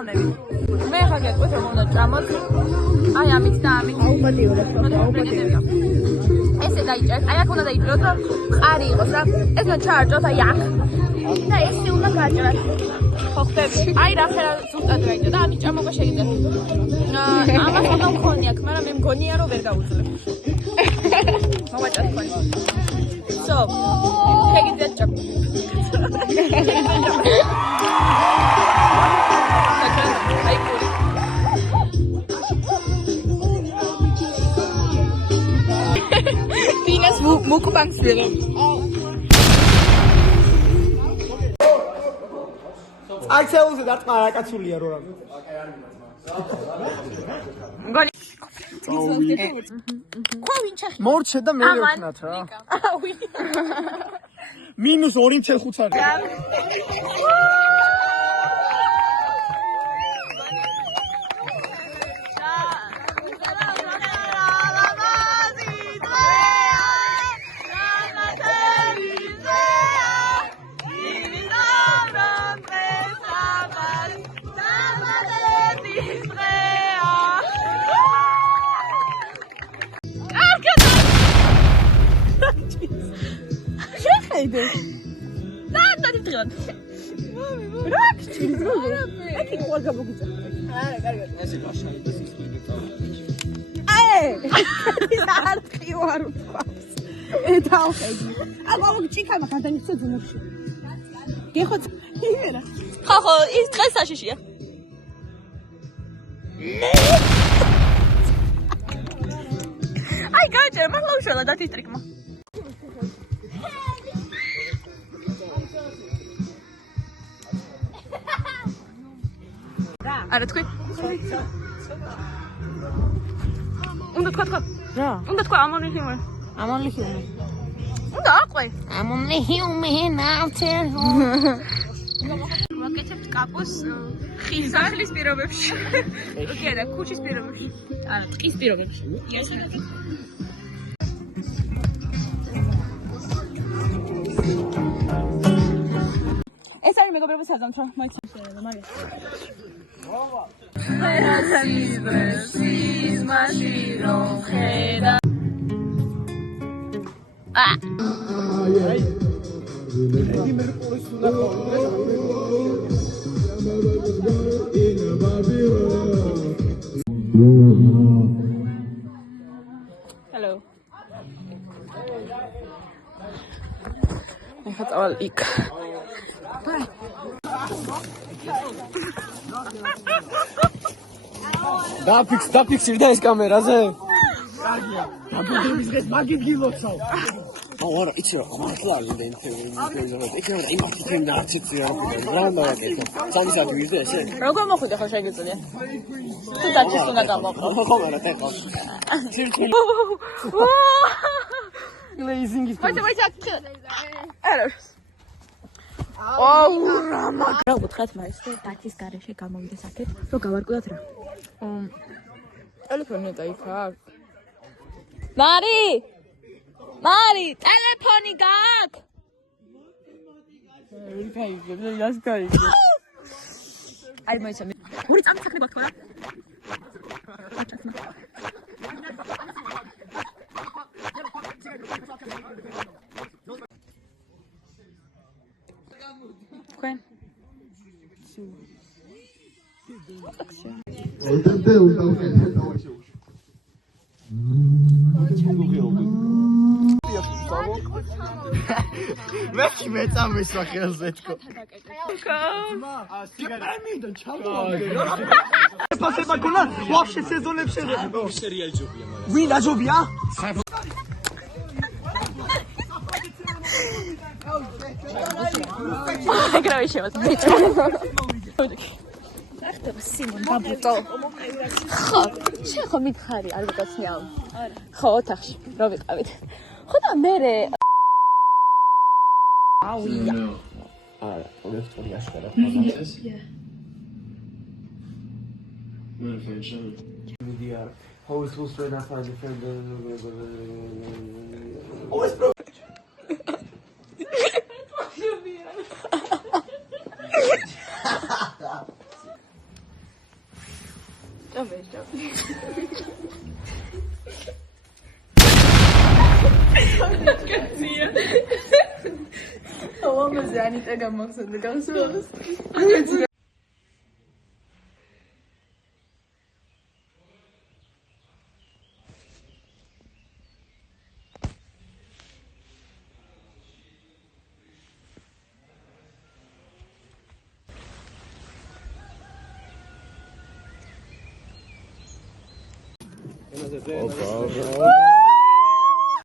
პალმები. მე ხა გეტყვით რომ უნდა ჭამოთ. აი ამით და ამით. აუპატიურებს. ესე დაიჭერთ. აი აქ უნდა დაიჭეროთ რომ ყარი იყოს რა. ეს უნდა ჩაარჭოთ აი აქ. და ესე უნდა გაჭრათ. ხო ხდები. აი რა ზუსტად გაიჭრა და ამით ჭამობა შეიძლება. ამას უნდა მქონი აქ, მაგრამ მე მგონია რომ ვერ გაუძლებ. მოვაჭრათ მქონი. So, take that job. Venus mukbang sendiri. Axel sudah marah sulia orang. Goli. Mort seda me yoknat ra. Minus 2.5 არის. და დიტრონ. რა გჭირს რა? ეკი ყوار გამოგიწა. არა, კარგად. ესე გაშალი და სისტემი წავ. ის არ ყوار ვთქვას. დავხედი. გამოგჭიქა მაგ ადამიანს ძუნებში. გეხოთ იმერა. ხო, ის დღეს საშიშია. აი გაჭერა, მართლა უშველა და თისტრიკმა. არა თქვი? უნდა თქვა. რა? უნდა თქვა ამონი ჰიუმე. ამონი ჰიუმე. უნდა აყვე. ამონი ჰიუმე ნავთერ. ვაკეთებთ კაპოს ხიზახლის პირობებში. კი და ქუჩის პირობებში. არა, ტყის პირობებში. ეს არის მეგობრებო საზამთრო. მაიცემ მაგას. Hello. I had all ik. Bye. დაფიქსირდა ეს კამერაზე? კარგია. აბუდების დღეს მაგით გილოცავ. არა, იცი რა, მართლა არ უნდა ინტერვიუ. ეკრანზე იმართი თემ და არც ეცი რა. რა მოვაკეთე? 3 საათი ვიჟდა ესე? როგორ მოხვიდე ხო შეგიძლია? თუ დათის უნდა გამოყო. ხო, არა, ტექო. ჩირჩილი. ლეიზინგი. მოიცა არა. აუ რა მაგრამ გითხრათ მაისე დათის გარეშე გამოვიდეს აქეთ რომ გავარკვიოთ რა. ტელეფონი დაიქა. მარი, ტელეფონი გაქვს? აი მოიცა მე. ორი წამი საქმე გქონდა. Quen? Veci მეწამეს რა ხელზე თქო. სიგარეტიდან ჩავდივარ. ფასება ქონა, ვაფშე სეზონებში. სერიალი ჯობია მაგრამ. ვინ აჯობია? Grave შევა. ახლა სიმონ დაბუტო. ხო, შენ ხო მითხარი არ ვიყოსნია. არა. ხო, ოთახში რო ვიყავით. ხო და მე აუია. არა, ელექტრონი აშკარა. Media. How is supposed to find the friend? Always bro. ვიდეოზე ანიტა გამახსენდა განსხვავებას. Opa.